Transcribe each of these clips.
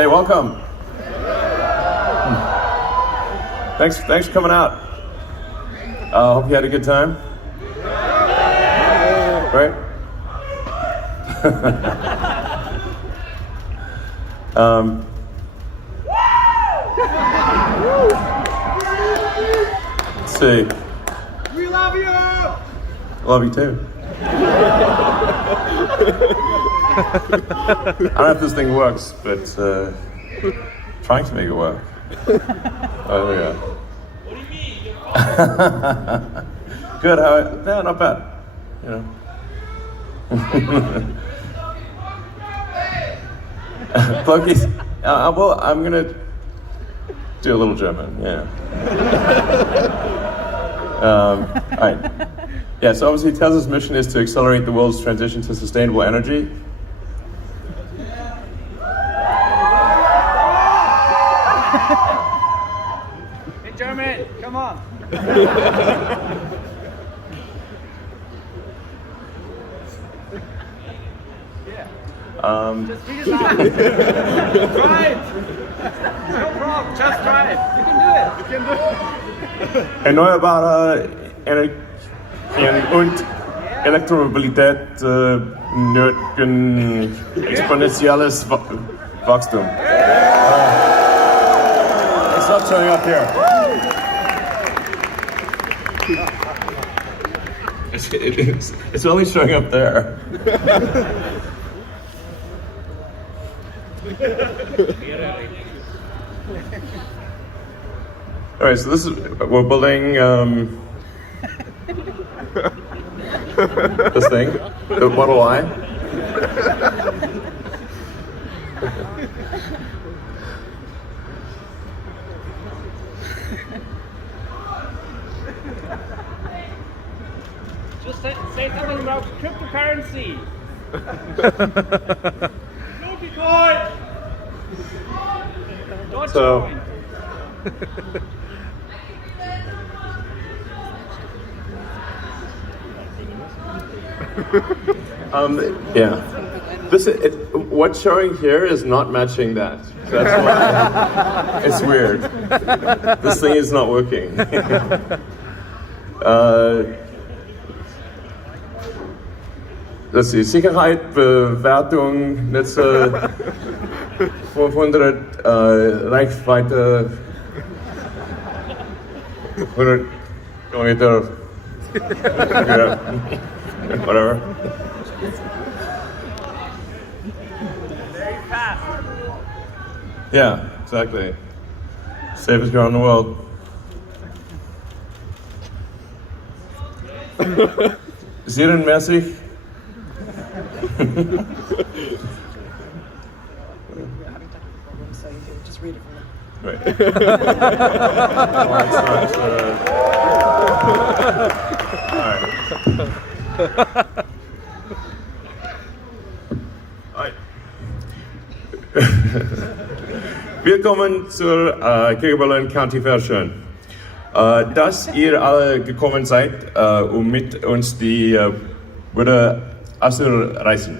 Hey, welcome. Thanks for coming out. Hope you had a good time. Right? Let's see. We love you! Love you too. I don't know if this thing works, but trying to make it work. Oh, there we go. What do you mean? Good, how? Yeah, not bad. You know. Floki's. Well, I'm gonna do a little German. Yeah. All right. Yeah. So obviously, Tesla's mission is to accelerate the world's transition to sustainable energy. In German, come on. Just figure it out. Try it. No problem. Just try it. You can do it. You can do it. Erneuerbare Energien und Elektromobilität nötigen exponentielles Wachstum. It's not showing up here. It's only showing up there. All right, so we're building this thing, the Model Y. Just say something about cryptocurrency. Dogecoin. Dogecoin. Yeah. What's showing here is not matching that. That's why it's weird. This thing is not working. Let's see. Sicherheit, Bewertung, Netze, 500 Reichweite, 100 Kilometer. Yeah. Whatever. Very fast. Yeah, exactly. Safest car in the world. Serienmäßig. Just read it from Right. Well, it's not, all right. Willkommen zur Berlin County Fair schön. Dass ihr alle gekommen seid, um mit uns die Würde auszureißen.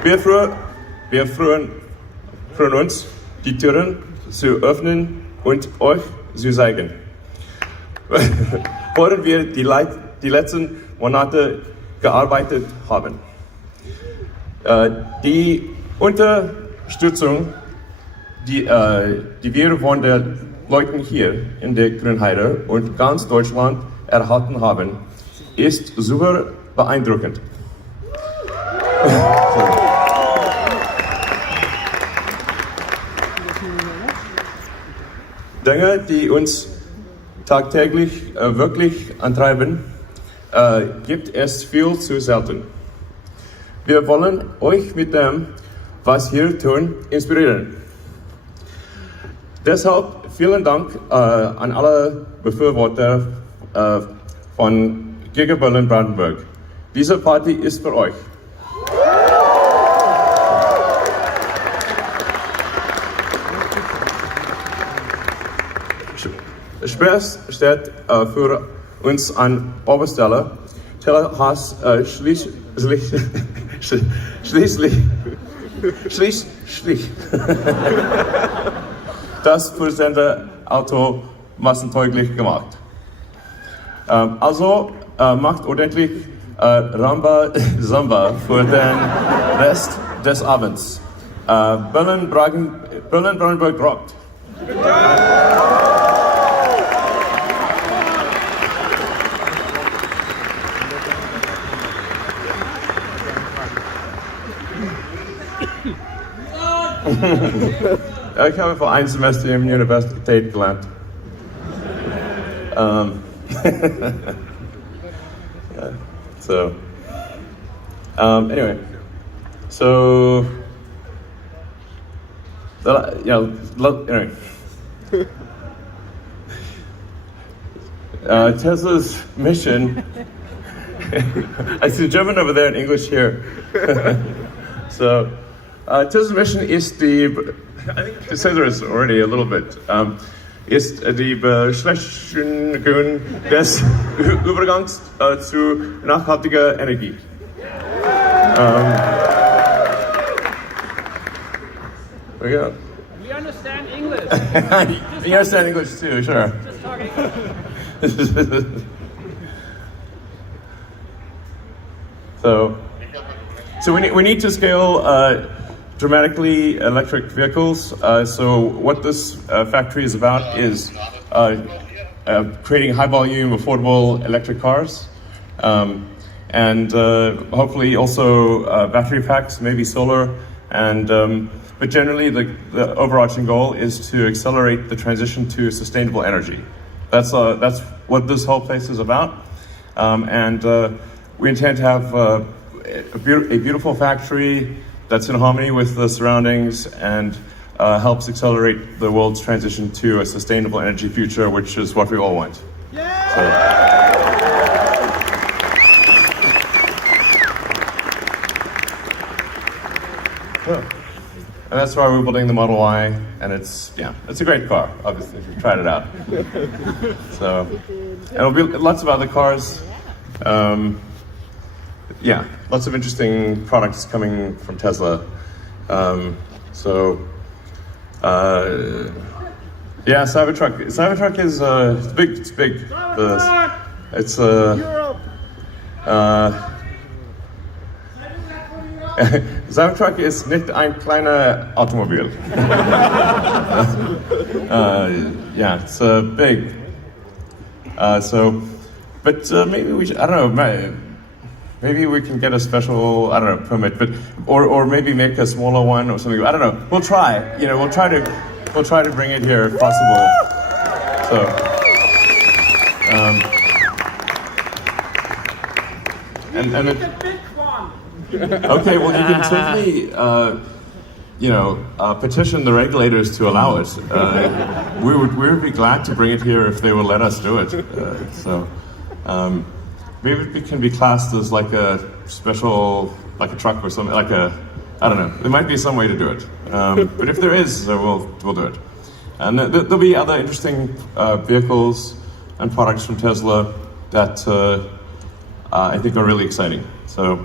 Wir freuen uns, die Türen zu öffnen und euch zu zeigen, woran wir die letzten Monate gearbeitet haben. Die Unterstützung, die wir von den Leuten hier in der Grünheide und ganz Deutschland erhalten haben, ist super beeindruckend. Dinge, die uns tagtäglich wirklich antreiben, gibt es viel zu selten. Wir wollen euch mit dem, was wir tun, inspirieren. Deshalb vielen Dank an alle Befürworter von Giga Berlin Brandenburg. Diese Party ist für euch. Spaß steht für uns an oberster Stelle. Teller has Schließlich das Presenter Auto massentauglich gemacht. Also macht ordentlich Ramba Samba für den Rest des Abends. Berlin-Brandenburg rockt. Ich habe vor einem Semester in der Universität gelernt. So, anyway, so, anyway. Tesla's mission, I see German over there and English here. So, Tesla's mission is I think it says there's already a little bit, ist die Beschleunigung des Übergangs zu nachhaltiger Energie. There we go. We understand English. You understand English too, sure. Just talking. So we need to scale dramatically electric vehicles. So what this factory is about is creating high volume, affordable electric cars, and hopefully also battery packs, maybe solar, and but generally the overarching goal is to accelerate the transition to sustainable energy. That's what this whole place is about, and we intend to have a beautiful factory that's in harmony with the surroundings and helps accelerate the world's transition to a sustainable energy future, which is what we all want. And that's why we're building the Model Y, and it's a great car, obviously, if you've tried it out. So, and there'll be lots of other cars. Lots of interesting products coming from Tesla. Cybertruck. Cybertruck is it's big. It's big. It's Cybertruck ist nicht ein kleiner Automobil. It's big. Maybe we should, I don't know. Maybe we can get a special, permit, or maybe make a smaller one or something. I don't know. We'll try. We'll try to bring it here if possible. So, and it, okay. Well, you can certainly, petition the regulators to allow it. We would be glad to bring it here if they would let us do it. Maybe it can be classed as like a special, like a truck or something, I don't know. There might be some way to do it. But if there is, we'll do it. And there'll be other interesting vehicles and products from Tesla that I think are really exciting. So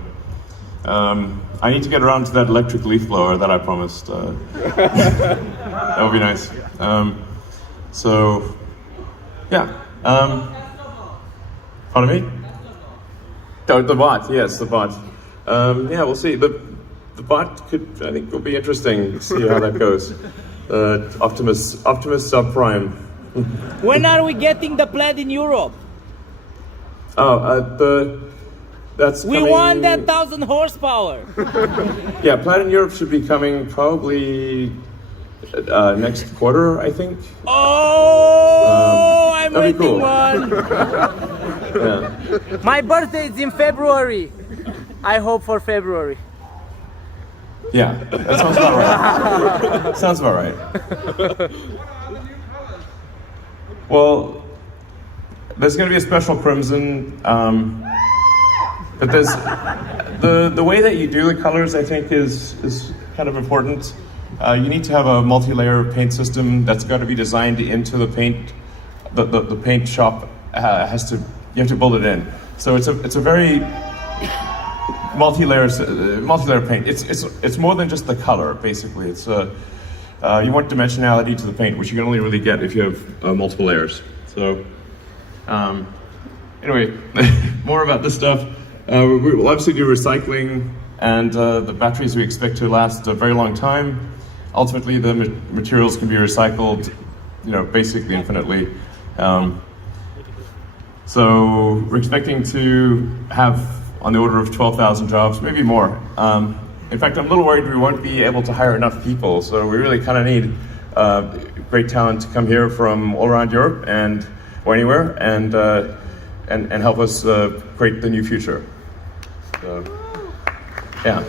I need to get around to that electric leaf blower that I promised. That would be nice. Pardon me? Oh, the bot, yes, the bot. We'll see. The bot I think will be interesting. See how that goes. Optimus subprime. When are we getting the Plaid in Europe? That's we coming... want that 1,000 horsepower. Yeah, Plaid in Europe should be coming probably next quarter, I think. Oh, I'm waiting cool. one. Yeah. My birthday is in February. I hope for February. Yeah, that sounds about right. Sounds about right. Well, there's going to be a special crimson, but there's the way that you do the colors, I think, is kind of important. You need to have a multi-layer paint system that's got to be designed into the paint. The paint shop you have to build it in. So it's a very multi-layer paint. It's more than just the color. Basically, it's you want dimensionality to the paint, which you can only really get if you have multiple layers. So anyway, more about this stuff. We will obviously do recycling, and the batteries we expect to last a very long time. Ultimately, the materials can be recycled, basically infinitely. So we're expecting to have on the order of 12,000 jobs, maybe more. In fact, I'm a little worried we won't be able to hire enough people. So we really kind of need great talent to come here from all around Europe or anywhere, and help us create the new future. So, yeah.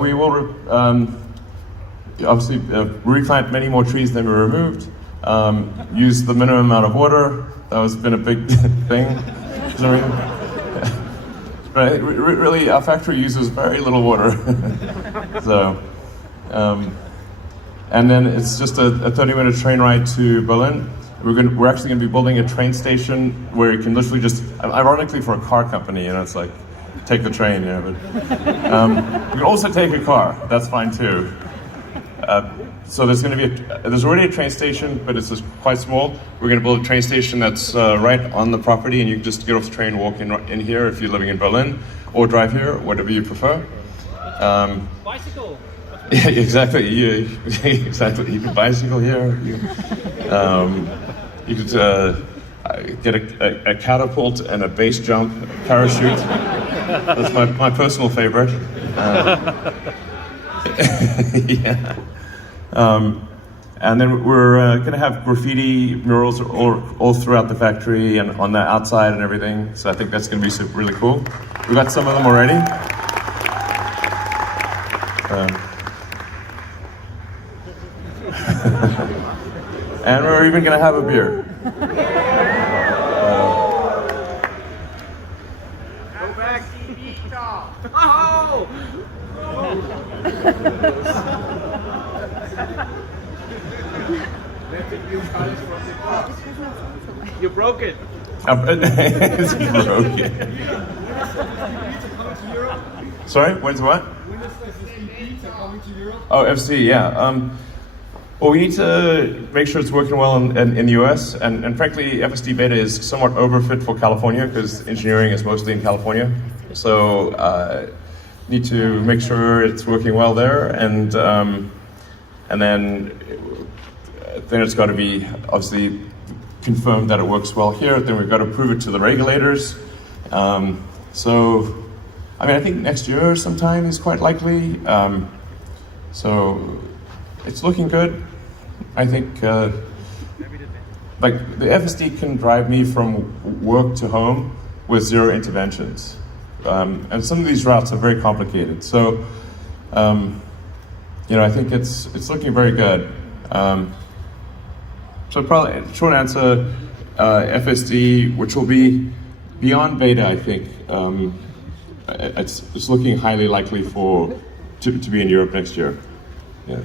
We will obviously replant many more trees than we removed. Use the minimum amount of water. That has been a big thing. But really, our factory uses very little water. So, and then it's just a 30-minute train ride to Berlin. We're actually going to be building a train station where you can literally just, ironically for a car company, it's like, take the train, but you can also take a car. That's fine too. So there's already a train station, but it's just quite small. We're going to build a train station that's right on the property, and you can just get off the train and walk in here if you're living in Berlin, or drive here, whatever you prefer. Bicycle. Yeah, exactly. Exactly. You can bicycle here. You could get a catapult and a base jump parachute. That's my personal favorite. Yeah. And then we're going to have graffiti murals all throughout the factory and on the outside and everything. So I think that's going to be really cool. We've got some of them already. And we're even going to have a beer. Go back. Oh! You broke it. It's broken. Sorry, when's what? When is pizza coming to Europe? Oh, FC, yeah. Well, we need to make sure it's working well in the US, and frankly, FSD Beta is somewhat overfit for California because engineering is mostly in California. So, need to make sure it's working well there, and then it's got to be obviously confirmed that it works well here. Then we've got to prove it to the regulators. So, I think next year sometime is quite likely. So, it's looking good. I think like the FSD can drive me from work to home with zero interventions. And some of these routes are very complicated. So, I think it's looking very good. So probably, short answer, FSD, which will be beyond beta, I think. It's looking highly likely to be in Europe next year. Yeah.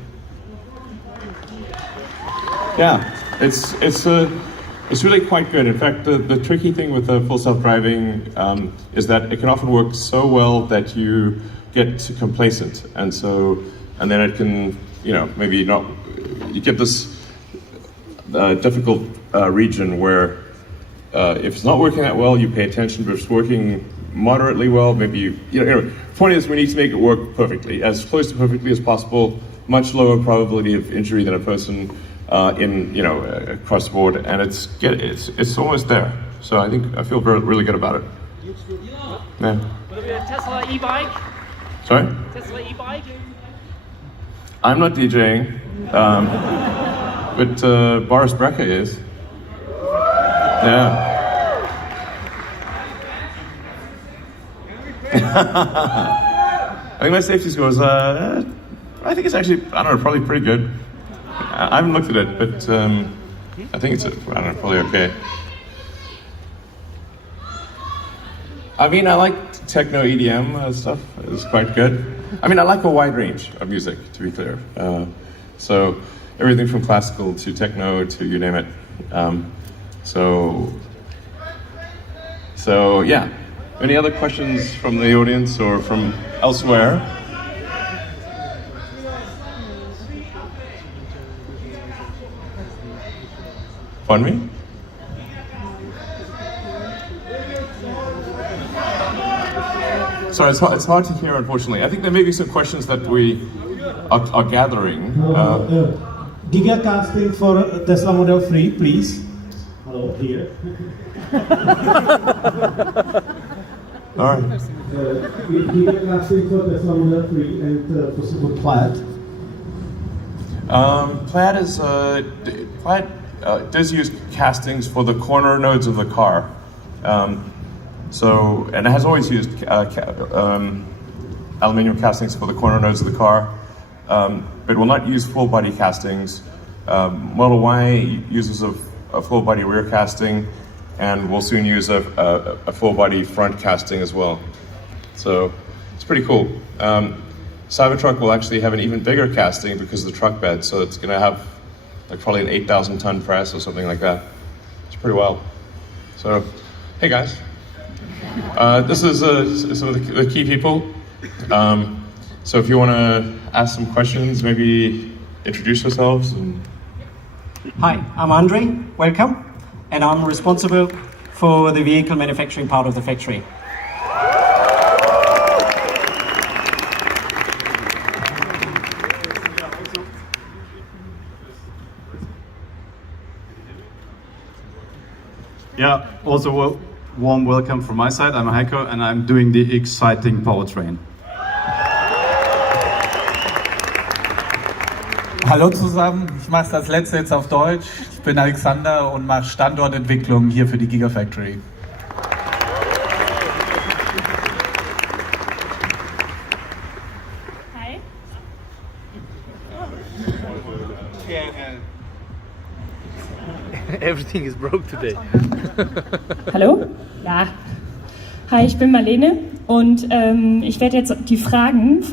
Yeah, it's really quite good. In fact, the tricky thing with the full self-driving is that it can often work so well that you get complacent, and then it can, maybe not. You get this difficult region where if it's not working that well, you pay attention. But if it's working moderately well, maybe anyway. Point is, we need to make it work perfectly, as close to perfectly as possible. Much lower probability of injury than a person across the board, and it's almost there. So I feel really good about it. Yeah. Will it be a Tesla e-bike? Sorry? Tesla e-bike? I'm not DJing, but Boris Brecker is. Yeah. I think my safety score is, I think it's actually, probably pretty good. I haven't looked at it, but I think it's, probably okay. I like techno EDM stuff. It's quite good. I like a wide range of music, to be clear. So everything from classical to techno to you name it. So yeah. Any other questions from the audience or from elsewhere? Pardon me? Sorry, it's hard to hear, unfortunately. I think there may be some questions that we are gathering. Gigacasting for Tesla Model 3, please. Hello, here. All right. Gigacasting for Tesla Model 3 and possible Plaid. Plaid does use castings for the corner nodes of the car. And it has always used aluminum castings for the corner nodes of the car, but will not use full body castings. Model Y uses a full body rear casting, and will soon use a full body front casting as well. So it's pretty cool. Cybertruck will actually have an even bigger casting because of the truck bed, so it's going to have like probably an 8,000 ton press or something like that. It's pretty wild. So, hey guys. This is some of the key people. So if you want to ask some questions, maybe introduce yourselves. Hi, I'm Andre, welcome, and I'm responsible for the vehicle manufacturing part of the factory. Yeah, also a warm welcome from my side. I'm Heiko and I'm doing the exciting powertrain. Hallo zusammen, ich mache das letzte jetzt auf Deutsch. Ich bin Alexander und mache Standortentwicklung hier für die Gigafactory. Hi. Everything is broke today. Hallo? Ja. Hi, ich bin Marlene und ich werde jetzt die Fragen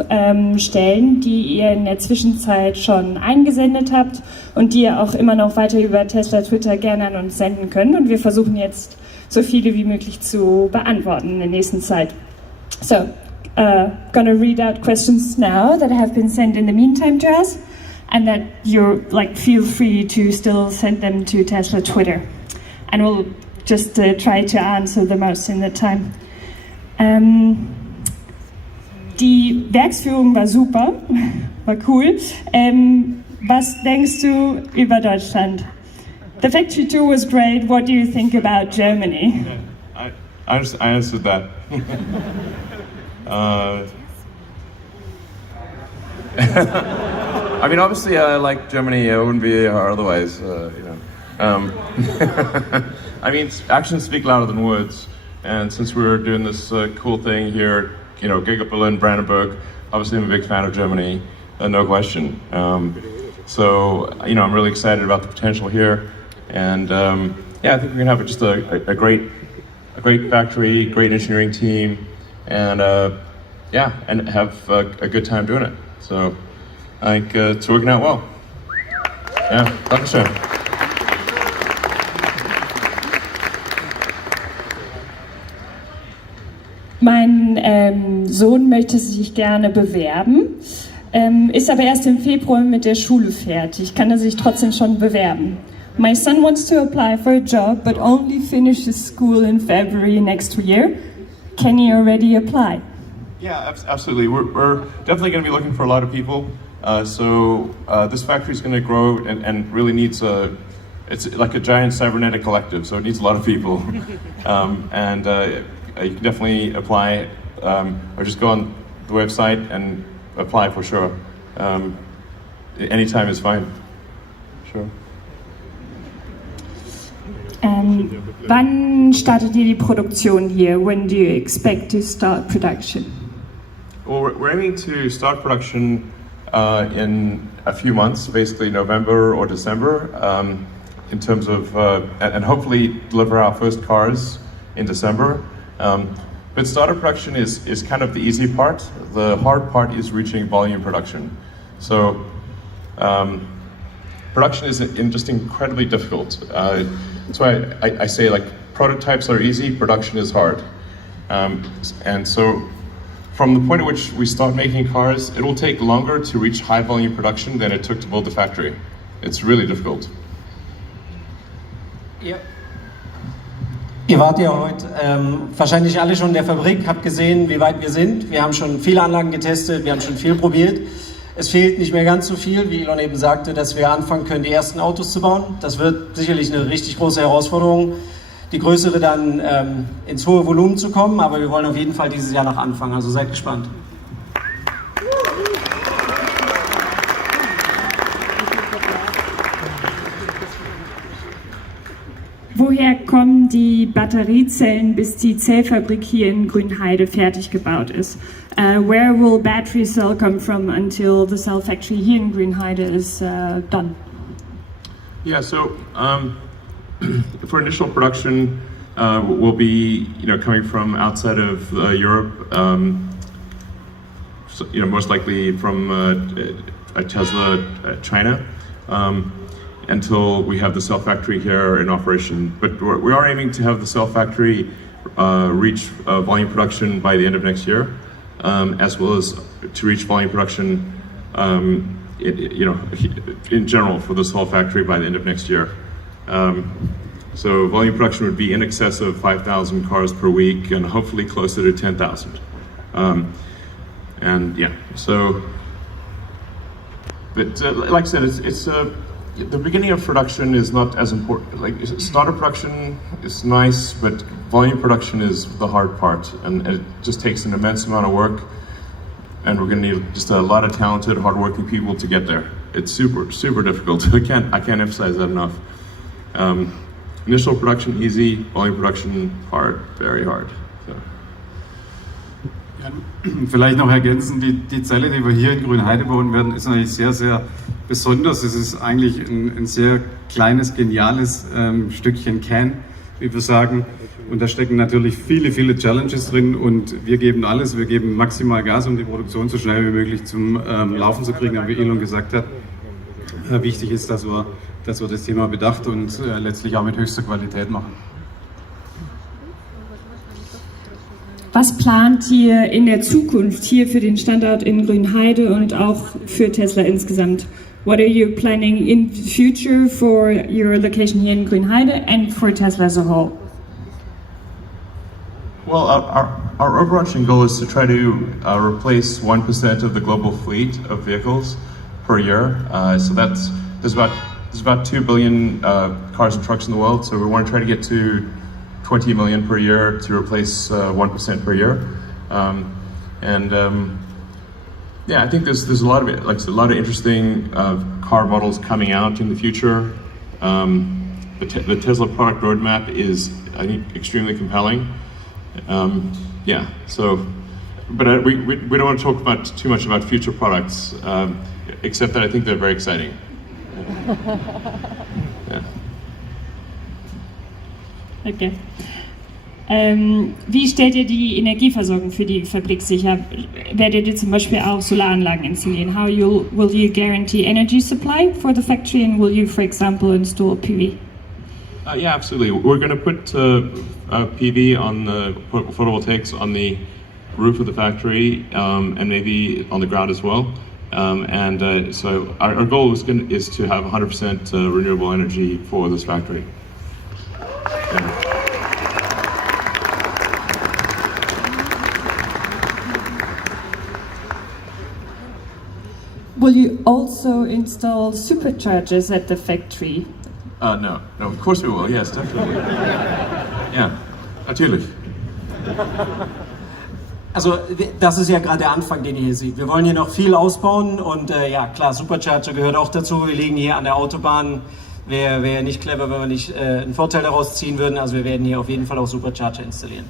stellen, die ihr in der Zwischenzeit schon eingesendet habt und die ihr auch immer noch weiter über Tesla Twitter gerne an uns senden könnt. Und wir versuchen jetzt so viele wie möglich zu beantworten in der nächsten Zeit. So, gonna read out questions now that have been sent in the meantime to us, and that you're feel free to still send them to Tesla Twitter, and we'll just try to answer the most in the time. Die Werksführung war super, war cool. Was denkst du über Deutschland? The factory tour was great. What do you think about Germany? I answered that. I mean, obviously, I like Germany. I wouldn't be here otherwise, I mean, actions speak louder than words. And since we're doing this cool thing here, Giga Berlin, Brandenburg, obviously I'm a big fan of Germany, no question. So, I'm really excited about the potential here. And I think we're gonna have just a great factory, great engineering team, and and have a good time doing it. So I think it's working out well. Yeah, dankeschön. Mein Sohn möchte sich gerne bewerben, ist aber erst im Februar mit der Schule fertig. Kann er sich trotzdem schon bewerben? My son wants to apply for a job, but only finishes school in February next year. Can he already apply? Yeah, absolutely. We're definitely going to be looking for a lot of people. So this factory is going to grow and really needs it's like a giant cybernetic collective, so it needs a lot of people. You can definitely apply, or just go on the website and apply for sure. Anytime is fine. Sure. Wann startet ihr die Produktion hier? When do you expect to start production? Well, we're aiming to start production in a few months, basically November or December, in terms of, and hopefully deliver our first cars in December. But startup production is kind of the easy part. The hard part is reaching volume production. So production is just incredibly difficult. That's why I say like prototypes are easy, production is hard. And so from the point at which we start making cars, it will take longer to reach high volume production than it took to build the factory. It's really difficult. Ihr wart ja heute wahrscheinlich alle schon in der Fabrik, habt gesehen, wie weit wir sind. Wir haben schon viele Anlagen getestet, wir haben schon viel probiert. Es fehlt nicht mehr ganz so viel, wie Elon eben sagte, dass wir anfangen können, die ersten Autos zu bauen. Das wird sicherlich eine richtig große Herausforderung, die größere dann ins hohe Volumen zu kommen, aber wir wollen auf jeden Fall dieses Jahr noch anfangen, also seid gespannt. Woher kommen die Batteriezellen, bis die Zellfabrik hier in Grünheide fertig gebaut ist? Where will battery cell come from until the cell factory here in Grünheide is done? Yeah, so for initial production, we'll be coming from outside of Europe. So, most likely from Tesla, China. Until we have the cell factory here in operation. But we are aiming to have the cell factory reach volume production by the end of next year, as well as to reach volume production in general for this whole factory by the end of next year. So volume production would be in excess of 5,000 cars per week and hopefully closer to 10,000. And yeah, so, but like I said, it's the beginning of production is not as important. Like starter production is nice, but volume production is the hard part, and it just takes an immense amount of work. And we're going to need just a lot of talented, hardworking people to get there. It's super difficult. I can't emphasize that enough. Initial production easy, volume production hard, very hard. So. Vielleicht noch ergänzen, die Zelle, die wir hier in Grünheide bauen werden, ist natürlich sehr, sehr besonders. Es ist eigentlich ein sehr kleines, geniales Stückchen Can, wie wir sagen. Und da stecken natürlich viele, viele Challenges drin und wir geben alles, wir geben maximal Gas, um die Produktion so schnell wie möglich zum Laufen zu kriegen. Aber wie Elon gesagt hat, wichtig ist, dass wir das Thema bedacht und letztlich auch mit höchster Qualität machen. Was plant ihr in der Zukunft hier für den Standort in Grünheide und auch für Tesla insgesamt? What are you planning in the future for your location here in Grünheide and for Tesla as a whole? Well, our overarching goal is to try to replace 1% of the global fleet of vehicles per year. So there's about 2 billion cars and trucks in the world. So we want to try to get to 20 million per year to replace 1% per year. Yeah, I think there's a lot of interesting car models coming out in the future. The Tesla product roadmap is, I think, extremely compelling. Yeah, so, but we don't want to talk too much about future products, except that I think they're very exciting. Yeah. Okay. Wie stellt ihr die Energieversorgung für die Fabrik sicher? Werdet ihr zum Beispiel auch Solaranlagen installieren? How will you guarantee energy supply for the factory, and will you, for example, install PV? Yeah, absolutely. We're going to put PV on the photovoltaics on the roof of the factory and maybe on the ground as well. So our goal is to have 100% renewable energy for this factory. Yeah. Will you also install superchargers at the factory? No, of course we will. Yes, definitely. Ja, natürlich. Also das ist ja gerade der Anfang, den ihr hier seht. Wir wollen hier noch viel ausbauen und ja klar, Supercharger gehört auch dazu. Wir liegen hier an der Autobahn. Wäre nicht clever, wenn wir nicht einen Vorteil daraus ziehen würden. Also wir werden hier auf jeden Fall auch Supercharger installieren.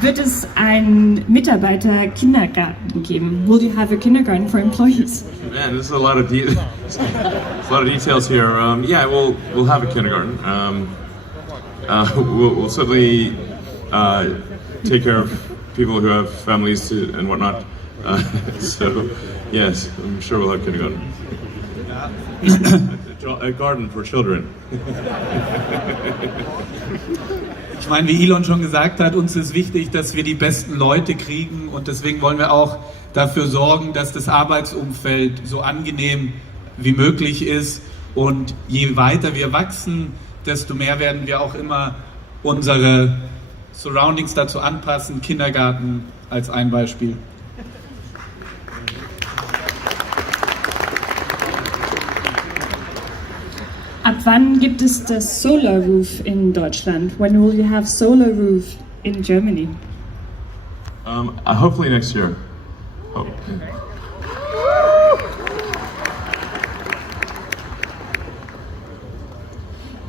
Wird es einen Mitarbeiter-Kindergarten geben? Will you have a kindergarten for employees? Man, there's a lot of details here. Yeah, we'll have a kindergarten. We'll certainly take care of people who have families and whatnot. So, yes, I'm sure we'll have kindergarten. A garden for children. Ich meine, wie Elon schon gesagt hat, uns ist wichtig, dass wir die besten Leute kriegen und deswegen wollen wir auch dafür sorgen, dass das Arbeitsumfeld so angenehm wie möglich ist und je weiter wir wachsen, desto mehr werden wir auch immer unsere Surroundings dazu anpassen. Kindergarten als ein Beispiel. Ab wann gibt es das Solar Roof in Deutschland? When will you have Solar Roof in Germany? Hopefully next year. Oh.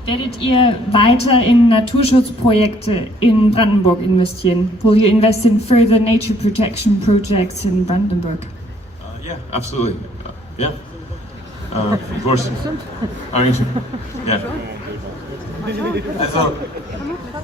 Werdet ihr weiter in Naturschutzprojekte in Brandenburg investieren? Will you invest in further nature protection projects in Brandenburg? Yeah, absolutely. Yeah. Of course. I mean, yeah. Also,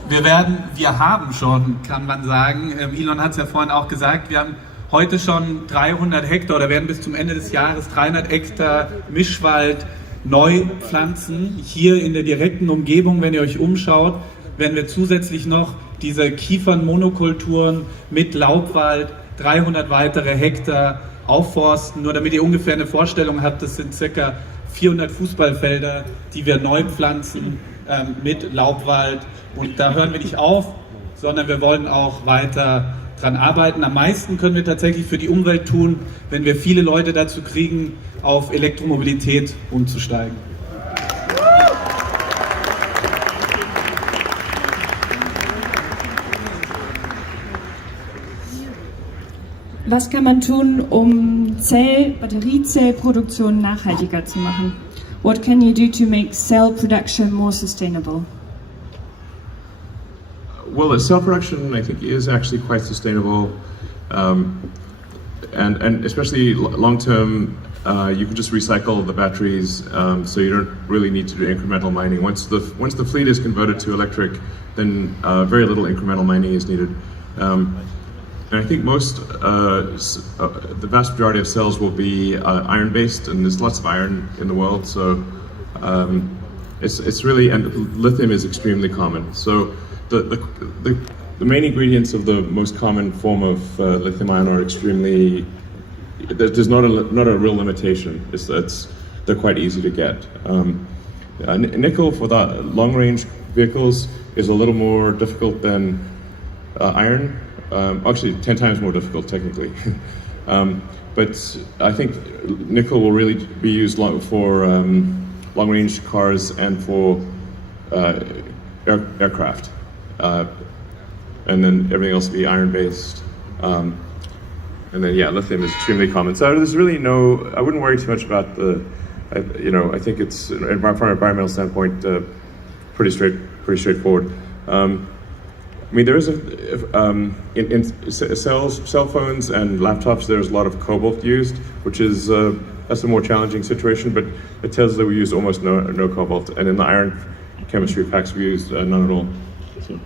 wir haben schon, kann man sagen, Elon hat es ja vorhin auch gesagt, wir haben heute schon 300 Hektar oder werden bis zum Ende des Jahres 300 Hektar Mischwald neu pflanzen. Hier in der direkten Umgebung, wenn ihr euch umschaut, werden wir zusätzlich noch diese Kiefernmonokulturen mit Laubwald, 300 weitere Hektar aufforsten. Nur damit ihr ungefähr eine Vorstellung habt, das sind ca. 400 Fußballfelder, die wir neu pflanzen mit Laubwald. Und da hören wir nicht auf, sondern wir wollen auch weiter dran arbeiten. Am meisten können wir tatsächlich für die Umwelt tun, wenn wir viele Leute dazu kriegen, auf Elektromobilität umzusteigen. Was kann man tun, um Batteriezellproduktion nachhaltiger zu machen? What can you do to make cell production more sustainable? Well, the cell production, I think, is actually quite sustainable, and especially long term. You can just recycle the batteries, so you don't really need to do incremental mining. Once the fleet is converted to electric, then very little incremental mining is needed. And I think the vast majority of cells will be iron-based, and there's lots of iron in the world, so it's really, and lithium is extremely common. So the main ingredients of the most common form of lithium-ion are extremely. There's not a real limitation. They're quite easy to get. Nickel for the long-range vehicles is a little more difficult than iron. Actually, 10 times more difficult technically. But I think nickel will really be used for long-range cars and for aircraft. And then everything else will be iron-based. And then, yeah, lithium is extremely common. So there's really I wouldn't worry too much about I think it's, from an environmental standpoint, pretty straightforward. I mean, there is in cell phones and laptops, there's a lot of cobalt used, which is, that's a more challenging situation, but at Tesla we use almost no cobalt, and in the iron chemistry packs we use none at all. So.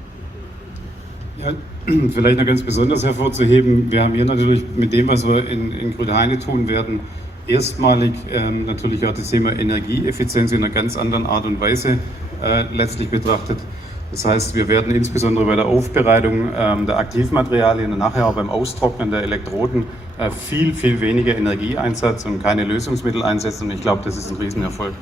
Ja, vielleicht noch ganz besonders hervorzuheben, wir haben hier natürlich mit dem, was wir in Grünheide tun werden, erstmalig natürlich auch das Thema Energieeffizienz in einer ganz anderen Art und Weise letztlich betrachtet. Das heißt, wir werden insbesondere bei der Aufbereitung der Aktivmaterialien und nachher auch beim Austrocknen der Elektroden viel, viel weniger Energieeinsatz und keine Lösungsmittel einsetzen. Und ich glaube, das ist ein Riesenerfolg.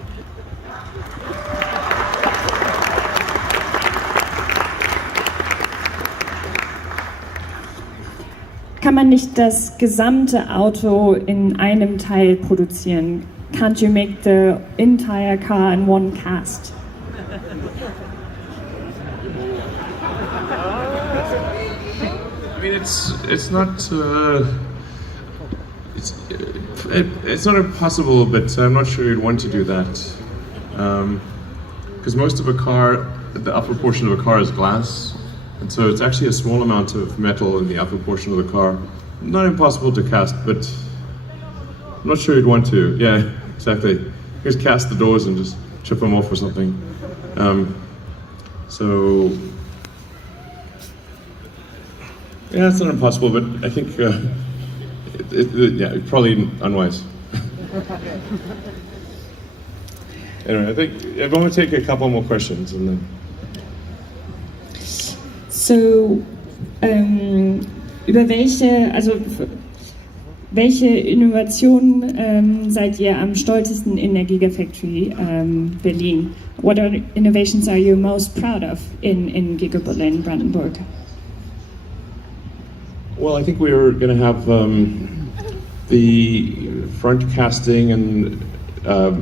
Kann man nicht das gesamte Auto in einem Teil produzieren? Can't you make the entire car in one cast? I mean, it's not it's not impossible, but I'm not sure you'd want to do that, because most of a car, the upper portion of a car is glass, and so it's actually a small amount of metal in the upper portion of the car. Not impossible to cast, but I'm not sure you'd want to. Yeah, exactly. Just cast the doors and just chip them off or something. So Yeah, it's not impossible, but I think yeah, probably unwise. Anyway, I think I'm going to take a couple more questions and then. So, über welche Innovationen seid ihr am stolzesten in der Gigafactory Berlin? What innovations are you most proud of in Giga Berlin Brandenburg? Well, I think we are going to have the front casting and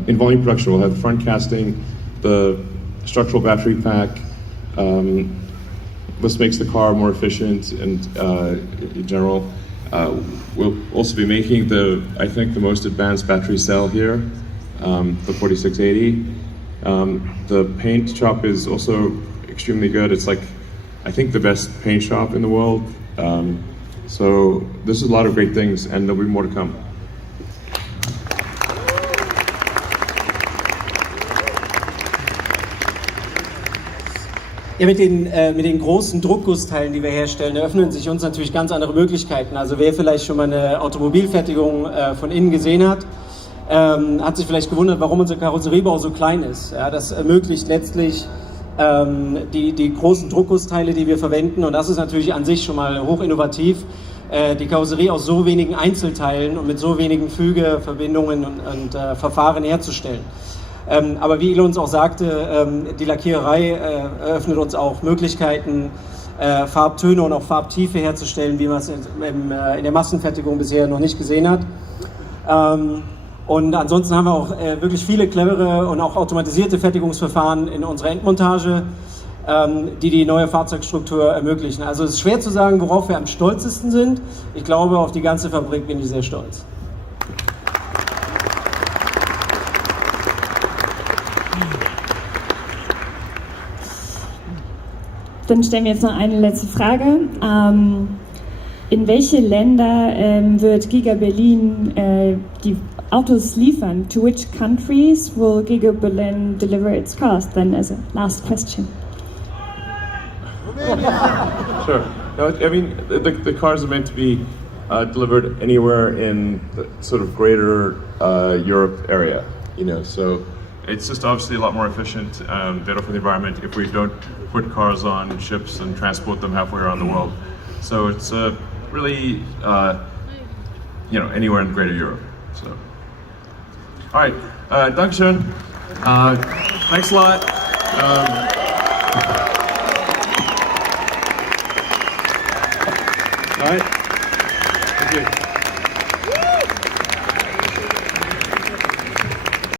in volume production we'll have front casting, the structural battery pack. This makes the car more efficient and in general. We'll also be making I think the most advanced battery cell here, the 4680. The paint shop is also extremely good. It's like, I think the best paint shop in the world. So this is a lot of great things and there'll be more to come. Ja, mit den großen Druckgussteilen, die wir herstellen, eröffnen sich uns natürlich ganz andere Möglichkeiten. Also wer vielleicht schon mal eine Automobilfertigung von innen gesehen hat, hat sich vielleicht gewundert, warum unser Karosseriebau so klein ist. Ja, das ermöglicht letztlich die großen Druckgussteile, die wir verwenden, und das ist natürlich an sich schon mal hochinnovativ, die Karosserie aus so wenigen Einzelteilen und mit so wenigen Fügeverbindungen und Verfahren herzustellen. Aber wie Elon uns auch sagte, die Lackiererei eröffnet uns auch Möglichkeiten, Farbtöne und auch Farbtiefe herzustellen, wie man es in der Massenfertigung bisher noch nicht gesehen hat. Und ansonsten haben wir auch wirklich viele clevere und auch automatisierte Fertigungsverfahren in unserer Endmontage, die neue Fahrzeugstruktur ermöglichen. Also es ist schwer zu sagen, worauf wir am stolzesten sind. Ich glaube, auf die ganze Fabrik bin ich sehr stolz. Dann stellen wir jetzt noch eine letzte Frage. In welche Länder wird Giga Berlin die Autos liefern? To which countries will Giga Berlin deliver its cars? Then as a last question. Sure. No, I mean, the cars are meant to be delivered anywhere in the sort of greater Europe area, you know, so it's just obviously a lot more efficient, better for the environment if we don't put cars on ships and transport them halfway around the world. So it's really, you know, anywhere in greater Europe. So, all right, Dankeschön. Thanks a lot. All right. Thank you.